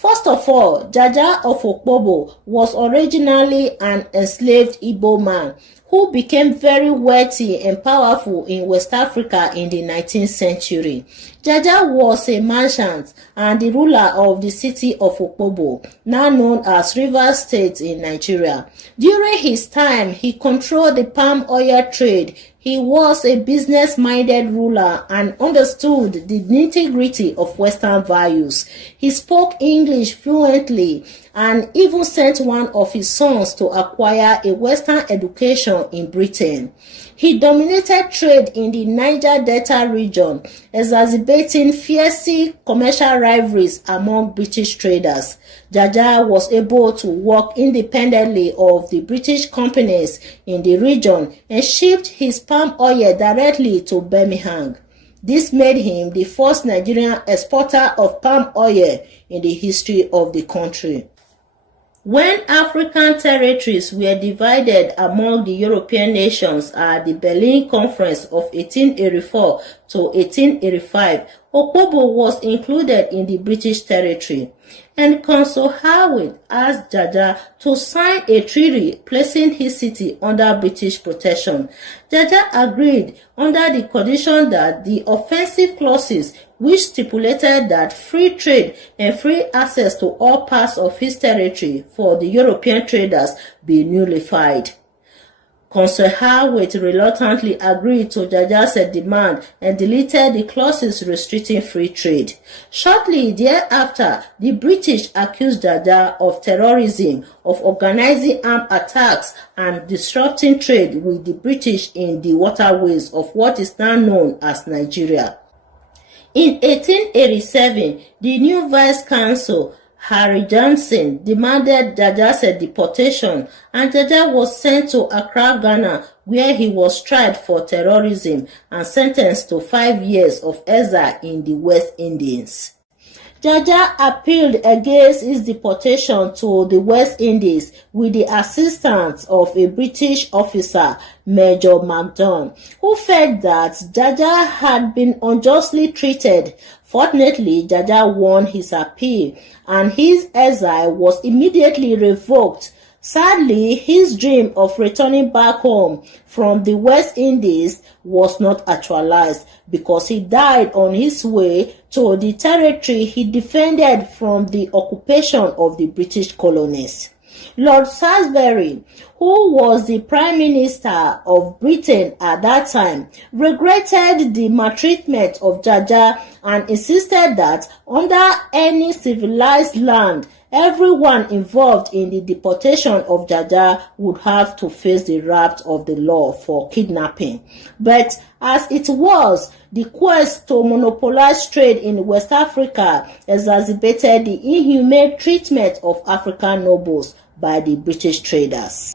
First of all, Jaja of Opobo was originally an enslaved Igbo man who became very wealthy and powerful in West Africa in the 19th century. Jaja was a merchant and the ruler of the city of Opobo, now known as Rivers State in Nigeria. During his time, he controlled the palm oil trade. He was a business-minded ruler and understood the nitty-gritty of Western values. He spoke English fluently and even sent one of his sons to acquire a Western education in Britain. He dominated trade in the Niger Delta region, exacerbating fierce commercial rivalries among British traders. Jaja was able to work independently of the British companies in the region and shipped his palm oil directly to Birmingham. This made him the first Nigerian exporter of palm oil in the history of the country. When African territories were divided among the European nations at the Berlin Conference of 1884 to 1885, Opobo was included in the British territory, and Consul Howard asked Jaja to sign a treaty placing his city under British protection. Jaja agreed under the condition that the offensive clauses, which stipulated that free trade and free access to all parts of his territory for the European traders, be nullified. Consul Howard reluctantly agreed to Jaja's demand and deleted the clauses restricting free trade. Shortly thereafter, the British accused Jaja of terrorism, of organizing armed attacks and disrupting trade with the British in the waterways of what is now known as Nigeria. In 1887, the new Vice Consul, Harry Johnson, demanded Jaja's deportation, and Jaja was sent to Accra, Ghana, where he was tried for terrorism and sentenced to 5 years of exile in the West Indies. Jaja appealed against his deportation to the West Indies with the assistance of a British officer, Major Macdon, who felt that Jaja had been unjustly treated. Fortunately, Jaja won his appeal, and his exile was immediately revoked. Sadly, his dream of returning back home from the West Indies was not actualized because he died on his way to the territory he defended from the occupation of the British colonists. Lord Salisbury, who was the Prime Minister of Britain at that time, regretted the maltreatment of Jaja and insisted that under any civilized land, everyone involved in the deportation of Jaja would have to face the wrath of the law for kidnapping. But as it was, the quest to monopolize trade in West Africa exacerbated the inhumane treatment of African nobles by the British traders.